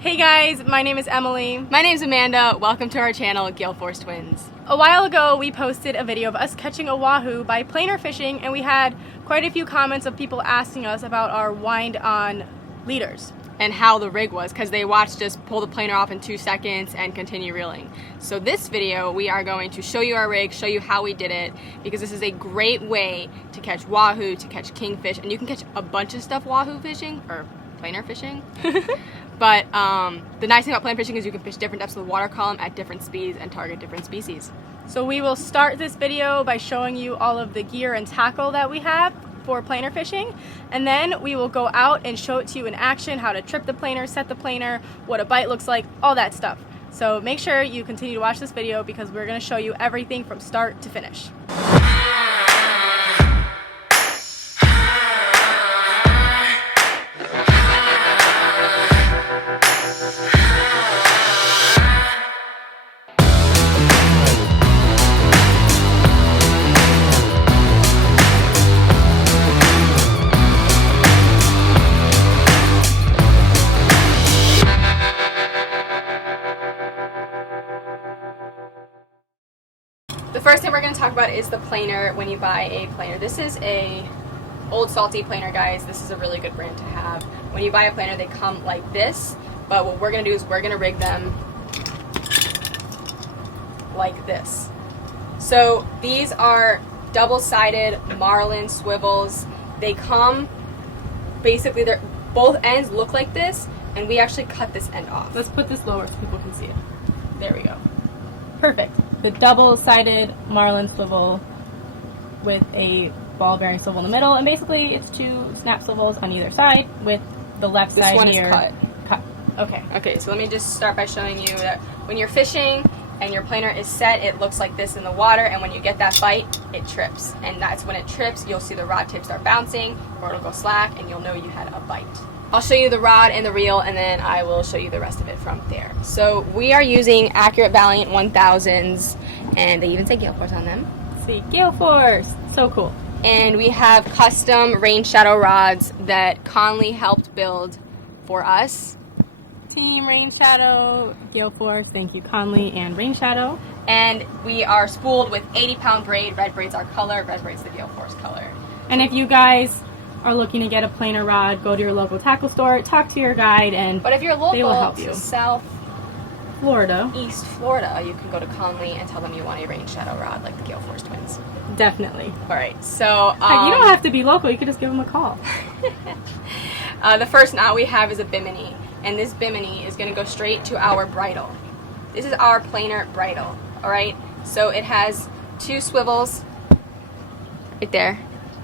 Hey guys, my name is Emily. My name's Amanda. Welcome to our channel, Gale Force Twins. A while ago, we posted a video of us catching a wahoo by planer fishing, and we had quite a few comments of people asking us about our wind-on leaders. And how the rig was, because they watched us pull the planer off in 2 seconds and continue reeling. So this video, we are going to show you our rig, show you how we did it, because this is a great way to catch wahoo, to catch kingfish, and you can catch a bunch of stuff wahoo fishing, or planer fishing. But the nice thing about planer fishing is you can fish different depths of the water column at different speeds and target different species. So we will start this video by showing you all of the gear and tackle that we have for planer fishing, and then we will go out and show it to you in action, how to trip the planer, set the planer, what a bite looks like, all that stuff. So make sure you continue to watch this video because we're going to show you everything from start to finish. The first thing we're going to talk about is the planer when you buy a planer. This is a Old Salty planer, guys. This is a really good brand to have. When you buy a planer, they come like this, but what we're going to do is we're going to rig them like this. So these are double-sided Marlin swivels. They come, basically, they're both ends look like this, and we actually cut this end off. Let's put this lower so people can see it. There we go. Perfect. The double-sided Marlin swivel with a ball bearing swivel in the middle, and basically it's two snap swivels on either side with the left side here. This one is cut. Okay. Okay, so let me just start by showing you that when you're fishing and your planer is set, it looks like this in the water, and when you get that bite, it trips. And that's when it trips, you'll see the rod tip start bouncing, or it'll go slack, and you'll know you had a bite. I'll show you the rod and the reel, and then I will show you the rest of it from there. So we are using Accurate Valiant 1000s, and they even say Gale Force on them. See, Gale Force, so cool. And we have custom RainShadow rods that Connley helped build for us. Team RainShadow, Gale Force, thank you Connley and RainShadow. And we are spooled with 80-pound braid. Red braid's our color, red braid's the Gale Force color. And if you guys are looking to get a planer rod, go to your local tackle store, talk to your guide, and but if you're they will local help to you. South Florida, East Florida, you can go to Connley and tell them you want a RainShadow rod like the Gale Force Twins. definitely. All right, so Heck, you don't have to be local, you could just give them a call. the first knot we have is a bimini, and this bimini is going to go straight to our bridle. This is our planer bridle, all right? So it has two swivels right there.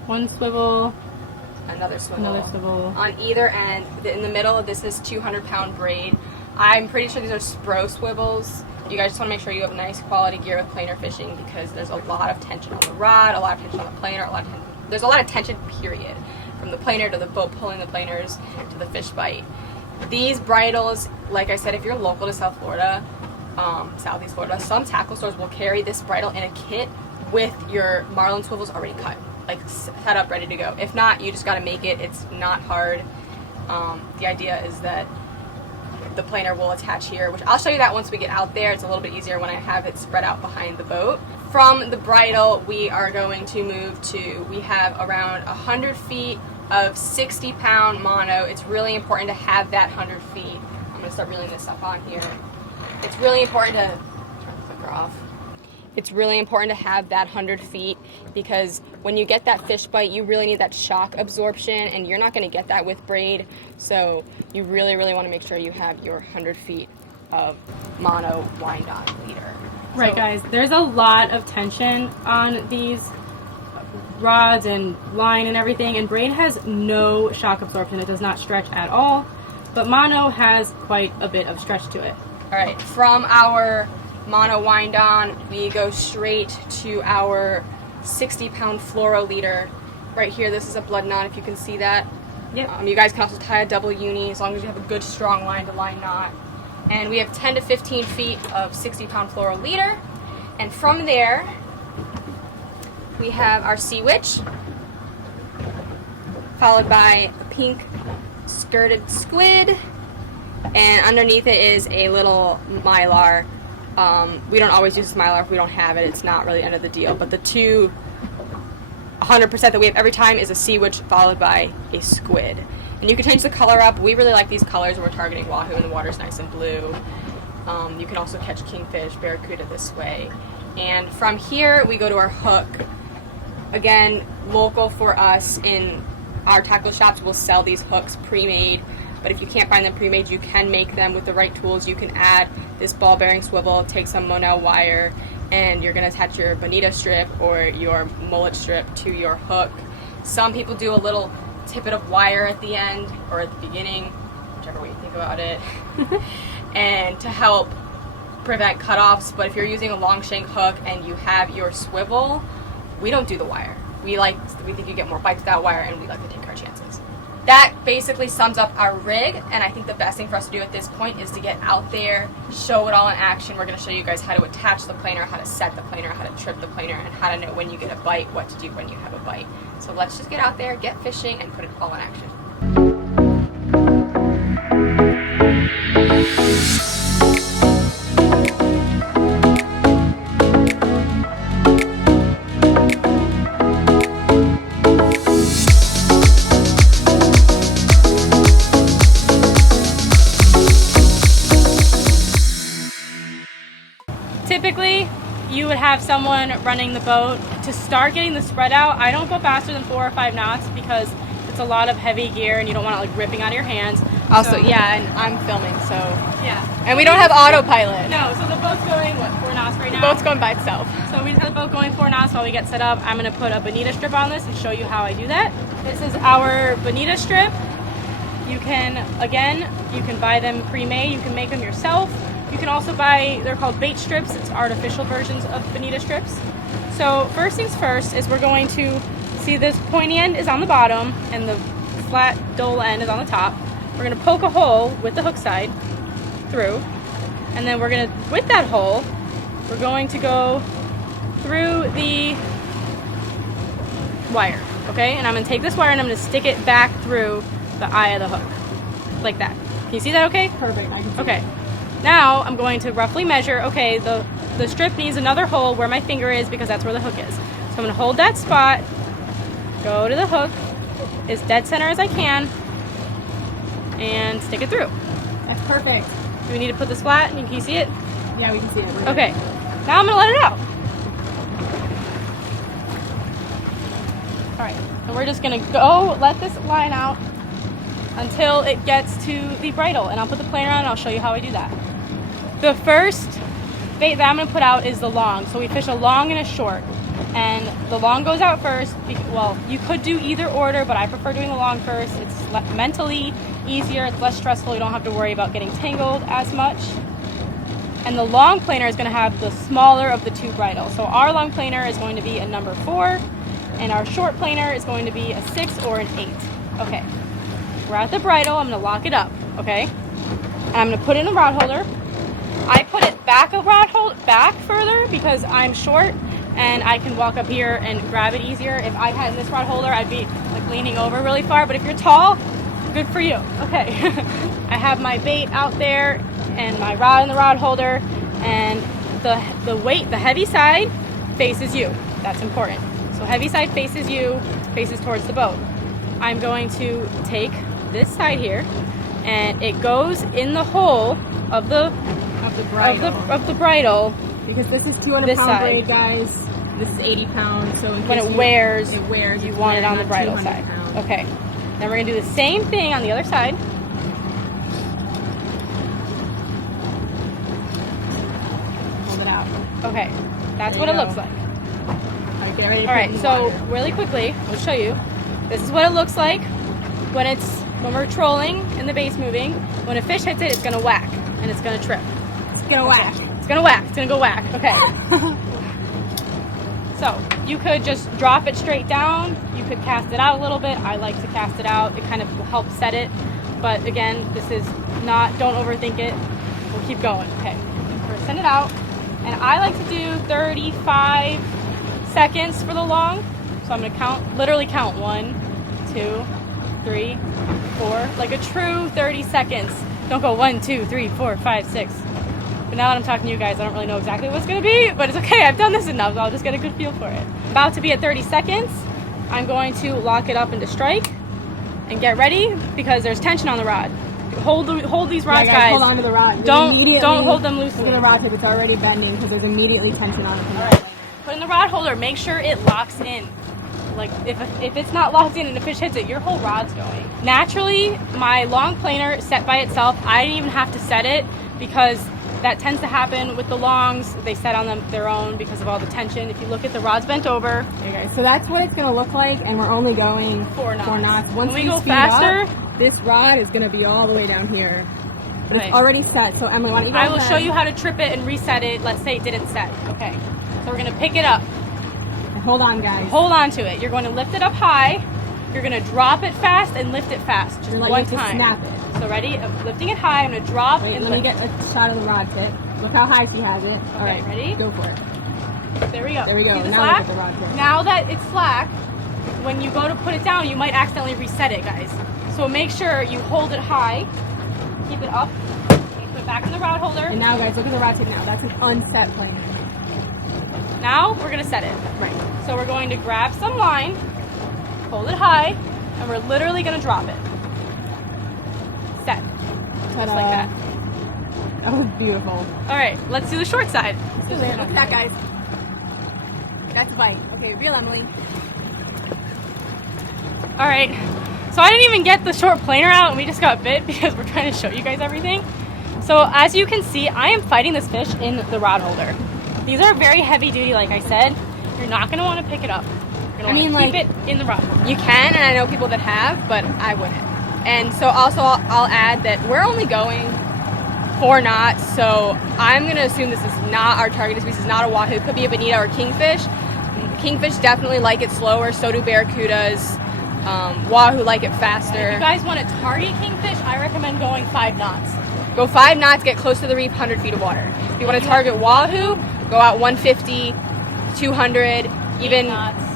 One swivel, Another swivel swivel. on either end. In the middle of this is 200-pound braid. I'm pretty sure these are SPRO swivels. You guys just want to make sure you have nice quality gear with planer fishing because there's a lot of tension on the rod, a lot of tension on the planer, there's a lot of tension, period, from the planer to the boat pulling the planers to the fish bite. These bridles, like I said, if you're local to South Florida, Southeast Florida, some tackle stores will carry this bridle in a kit with your Marlin swivels already cut, like set up, ready to go. If not, you just got to make it. It's not hard. The idea is that the planer will attach here, which I'll show you that once we get out there. It's a little bit easier when I have it spread out behind the boat. From the bridle, we are going to move to, we have around 100 feet of 60-pound mono. It's really important to have that 100 feet. I'm going to start reeling this up on here. It's really important to turn the clicker off. It's really important to have that 100 feet because when you get that fish bite, you really need that shock absorption, and you're not going to get that with braid. So you really, really want to make sure you have your 100 feet of mono wind-on leader. Right, guys, there's a lot of tension on these rods and line and everything, and braid has no shock absorption. It does not stretch at all, but mono has quite a bit of stretch to it. All right, from our mono wind on, we go straight to our 60-pound fluoro leader. Right here, this is a blood knot, if you can see that. Yep. You guys can also tie a double uni as long as you have a good strong line to line knot. And we have 10 to 15 feet of 60-pound fluoro leader. And from there, we have our sea witch, followed by a pink skirted squid, And underneath it is a little mylar. We don't always use mylar if we don't have it. It's not really the end of the deal. But the 100% that we have every time is a sea witch followed by a squid. And you can change the color up. We really like these colors when we're targeting wahoo and the water's nice and blue. You can also catch kingfish, barracuda this way. And from here we go to our hook. Again, local for us in our tackle shops will sell these hooks pre-made. But if you can't find them pre-made, you can make them with the right tools. You can add this ball bearing swivel, take some Monel wire, and you're going to attach your bonita strip or your mullet strip to your hook. Some people do a little tippet of wire at the end or at the beginning, whichever way you think about it, and to help prevent cutoffs. But if you're using a long shank hook and you have your swivel, we don't do the wire. We think you get more bites without wire, and we like to take our chances. That basically sums up our rig, and I think the best thing for us to do at this point is to get out there, show it all in action. We're going to show you guys how to attach the planer, how to set the planer, how to trip the planer, and how to know when you get a bite, what to do when you have a bite. So let's just get out there, get fishing, and put it all in action. Typically, you would have someone running the boat to start getting the spread out. I don't go faster than 4 or 5 knots because it's a lot of heavy gear and you don't want it like ripping out of your hands. Also, so, yeah, and I'm filming, so yeah. And we don't have autopilot. No, so the boat's going, what, 4 knots right now? The boat's going by itself. So we just have the boat going 4 knots while we get set up. I'm going to put a bonita strip on this and show you how I do that. This is our bonita strip. You can, again, you can buy them pre-made. You can make them yourself. You can also buy, they're called bait strips. It's artificial versions of bonita strips. So first things first is we're going to see this pointy end is on the bottom and the flat dull end is on the top. We're going to poke a hole with the hook side through, and then we're going to, with that hole, we're going to go through the wire, okay? And I'm going to take this wire and I'm going to stick it back through the eye of the hook, like that. Can you see that okay? Perfect. I can see okay. Now I'm going to roughly measure, okay, the strip needs another hole where my finger is because that's where the hook is. So I'm going to hold that spot, go to the hook, as dead center as I can, and stick it through. That's perfect. Do we need to put this flat? Can you see it? Yeah, we can see it. Okay. Now I'm going to let it out. Alright, and we're just going to go let this line out until it gets to the bridle, and I'll put the planer on and I'll show you how I do that. The first bait that I'm going to put out is the long. So we fish a long and a short, and the long goes out first. Well, you could do either order, but I prefer doing the long first. It's mentally easier, it's less stressful, you don't have to worry about getting tangled as much. And the long planer is going to have the smaller of the 2 bridles. So our long planer is going to be a number 4, and our short planer is going to be a 6 or an 8. Okay. We're at the bridle, I'm going to lock it up, okay? And I'm going to put it in a rod holder. I put it back further because I'm short and I can walk up here and grab it easier. If I had this rod holder, I'd be like leaning over really far, but if you're tall, good for you. Okay. I have my bait out there and my rod in the rod holder, and the weight, the heavy side faces you. That's important. So heavy side faces you, faces towards the boat. I'm going to take this side here, and it goes in the hole of the bridle. Because this is 200-pound braid, guys. This is 80 pounds. So when it wears, you want it on the bridle side. Pounds. Okay. Then we're gonna do the same thing on the other side. Hold it out. Okay. That's what it looks like. All right. So really quickly, I'll show you. This is what it looks like when we're trolling and the bait's moving. When a fish hits it, it's gonna whack and it's gonna trip. It's gonna whack. It's gonna whack. It's gonna go whack. Okay. So you could just drop it straight down. You could cast it out a little bit. I like to cast it out. It kind of will help set it. But again, this is not, don't overthink it. We'll keep going. Okay. We're send it out. And I like to do 35 seconds for the long. So I'm gonna literally count 1, 2, 3, 4, like a true 30 seconds Don't go 1, 2, 3, 4, 5, 6. But now that I'm talking to you guys, I don't really know exactly what's gonna be, but it's okay. I've done this enough, so I'll just get a good feel for it. About to be at 30 seconds. I'm going to lock it up into strike and get ready because there's tension on the rod. Hold these rods, guys. Hold on to the rod. Don't hold them loosely. Look at the rod tip, it's already bending because there's immediately tension on it. All right. Put in the rod holder. Make sure it locks in. Like if it's not locked in and the fish hits it, your whole rod's going. Naturally, my long planer set by itself. I didn't even have to set it because that tends to happen with the longs. They set on their own because of all the tension. If you look at the rod's bent over. Okay, so that's what it's going to look like, and we're only going 4 knots. Once when we go faster, this rod is going to be all the way down here. But right. It's already set, so Emily, why don't you go I will ahead. show you how to trip it and reset it. Let's say it didn't set. Okay, so we're going to pick it up. Hold on, guys. Hold on to it. You're going to lift it up high. You're going to drop it fast and lift it fast. Just one time. Snap it. So ready? I'm lifting it high. I'm going to drop Wait, and let me get a shot of the rod tip. Look how high she has it. Okay, All right, ready? Go for it. There we go. There we go. See the Now slack? look at the rod tip. Now that it's slack, when you go to put it down, you might accidentally reset it, guys. So make sure you hold it high. Keep it up. And put it back in the rod holder. And now, guys, look at the rod tip now. That's an unset plane. Now we're going to set it. Right. So we're going to grab some line, hold it high, and we're literally going to drop it. Set. Just like that. That was beautiful. All right, let's do the short side. Look at that, guys. That's a bite. Okay, reel, Emily. All right, so I didn't even get the short planer out and we just got bit because we're trying to show you guys everything. So as you can see, I am fighting this fish in the rod holder. These are very heavy duty, like I said. You're not gonna wanna pick it up. You're gonna wanna keep it in the rod holder. You can, and I know people that have, but I wouldn't. And so also I'll add that we're only going 4 knots, so I'm going to assume this is not our targeted species, not a wahoo. It could be a bonita or kingfish. Kingfish definitely like it slower, so do barracudas. Wahoo like it faster. If you guys want to target kingfish, I recommend going 5 knots. Go 5 knots, get close to the reef, 100 feet of water. If you want to target wahoo, go out 150, 200, even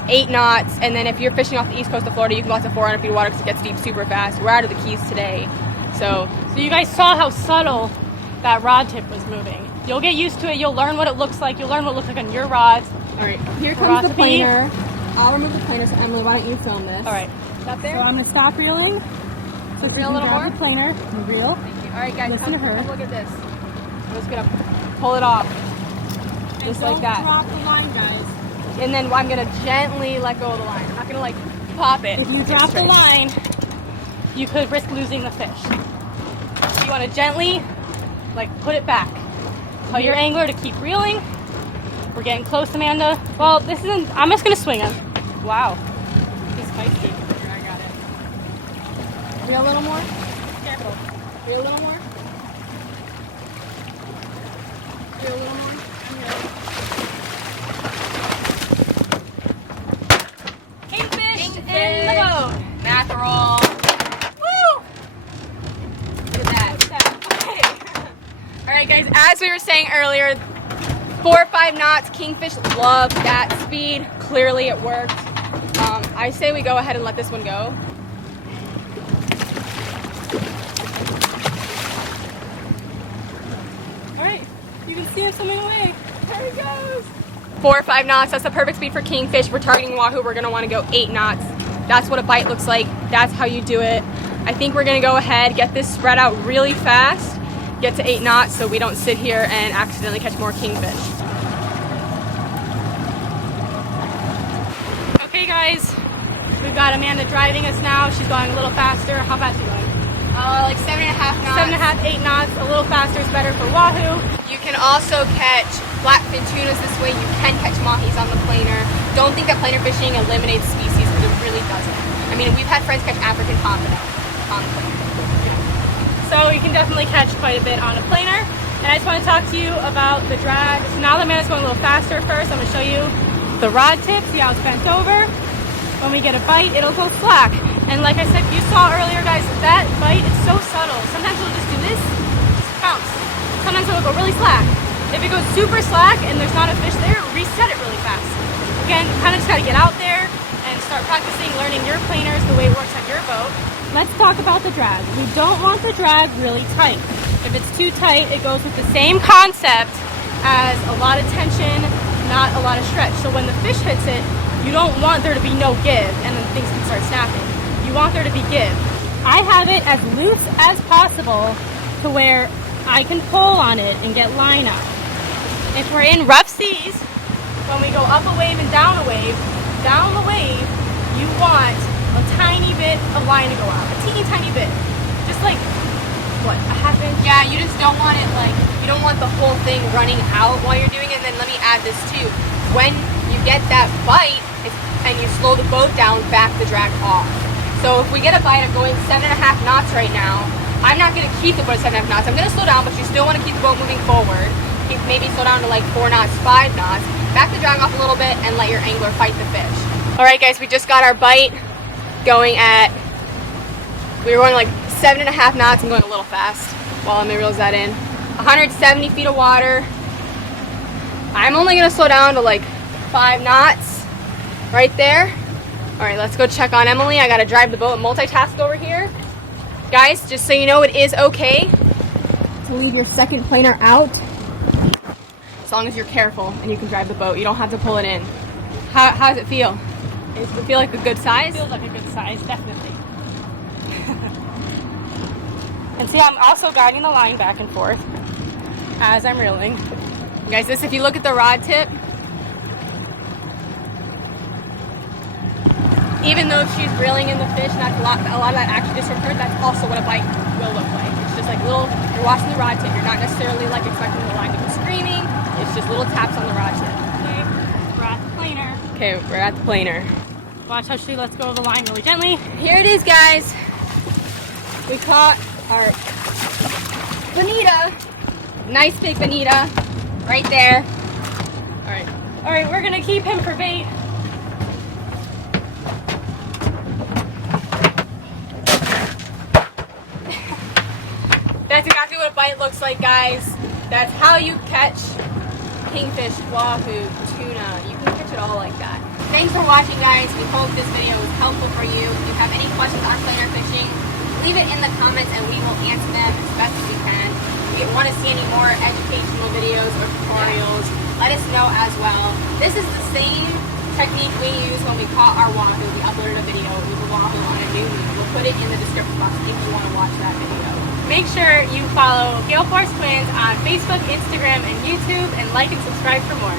8 knots. And then if you're fishing off the east coast of Florida, you can go out to 400 feet of water because it gets deep super fast. We're out of the Keys today. So you guys saw how subtle that rod tip was moving. You'll get used to it. You'll learn what it looks like. You'll learn what it looks like on your rods. All right, here comes the planer. I'll remove the planer, so Emily, why don't you film this? All right. Stop there. So I'm going to stop reeling. So reel a little more. The planer. Reel. Thank you. All right, guys, Listen to her. look at this. I'm just going to pull it off. Just like that. Drop the line, guys. And then I'm going to gently let go of the line. I'm not going to, like, pop it. If you drop the line, you could risk losing the fish. You want to gently, like, put it back. Tell your angler to keep reeling. We're getting close, Amanda. Well, this isn't, I'm just going to swing him. Wow. He's feisty. Here, I got it. Reel a little more. Careful. Reel a little more. Reel a little more. Kingfish in the boat. Mackerel. Woo! Look at that. Okay. All right, guys, as we were saying earlier, 4 or 5 knots, kingfish love that speed. Clearly it worked. I say we go ahead and let this one go. All right, you can see him swimming away. There he goes. 4 or 5 knots, that's the perfect speed for kingfish. We're targeting wahoo, we're gonna wanna go 8 knots. That's what a bite looks like. That's how you do it. I think we're gonna go ahead, get this spread out really fast, get to 8 knots so we don't sit here and accidentally catch more kingfish. Okay, guys, we've got Amanda driving us now. She's going a little faster. How fast are you going? Like 7.5 knots. 7.5, 8 knots. A little faster is better for wahoo. You can also catch blackfin tunas this way. You can catch mahis on the planer. Don't think that planer fishing eliminates species because it really doesn't. I mean, we've had friends catch African pompano on the planer. So you can definitely catch quite a bit on a planer. And I just want to talk to you about the drag. So now that Amanda's going a little faster first, I'm going to show you the rod tip. See how it's bent over. When we get a bite, it'll go slack. And like I said, you saw earlier, guys, that bite is so subtle. Sometimes it'll just do this, just bounce. Sometimes it'll go really slack. If it goes super slack and there's not a fish there, reset it really fast. Again, you kind of just got to get out there and start practicing learning your planers the way it works on your boat, let's talk about the drag. We don't want the drag really tight. If it's too tight, it goes with the same concept as a lot of tension, not a lot of stretch. So when the fish hits it, you don't want there to be no give and then things can start snapping. You want there to be give. I have it as loose as possible to where I can pull on it and get line up. If we're in rough seas, when we go up a wave and down a wave, down the wave, you want a tiny bit of line to go out, a teeny tiny bit. Just like, what, a half inch? Yeah, you just don't want it like, you don't want the whole thing running out while you're doing it. And then let me add this too. When you get that bite and you slow the boat down, back the drag off. So if we get a bite of going 7.5 knots right now, I'm not going to keep the boat at 7.5 knots. I'm going to slow down, but you still want to keep the boat moving forward. Maybe slow down to like 4 knots, 5 knots. Back the drag off a little bit and let your angler fight the fish. All right, guys, we just got our bite going at, we were going like 7.5 knots. I'm going a little fast while I'm going to reels that in. 170 feet of water. I'm only going to slow down to like 5 knots right there. All right, let's go check on Emily. I got to drive the boat and multitask over here. Guys, just so you know, it is okay to leave your second planer out as long as you're careful and you can drive the boat. You don't have to pull it in. How does it feel? Does it feel like a good size? It feels like a good size, definitely. And see, I'm also guiding the line back and forth as I'm reeling. Guys, this, if you look at the rod tip, even though she's reeling in the fish, and that's a lot of that actually just occurred, that's also what a bite will look like. It's just like little, you're watching the rod tip, you're not necessarily like expecting the line to be screaming, it's just little taps on the rod tip. Okay, we're at the planer. Okay, we're at the planer. Watch how she lets go of the line really gently. Here it is, guys. We caught our bonita, nice big bonita, right there. All right, we're gonna keep him for bait. That's exactly what a bite looks like, guys. That's how you catch kingfish, wahoo, tuna. You can catch it all like that. Thanks for watching, guys. We hope this video was helpful for you. If you have any questions on planer fishing, leave it in the comments and we will answer them as best as we can. If you want to see any more educational videos or tutorials, let us know as well. This is the same technique we used when we caught our wahoo. We uploaded a video with a wahoo on a new reel. We'll put it in the description box if you want to watch that video. Make sure you follow Gale Force Twins on Facebook, Instagram, and YouTube, and like and subscribe for more.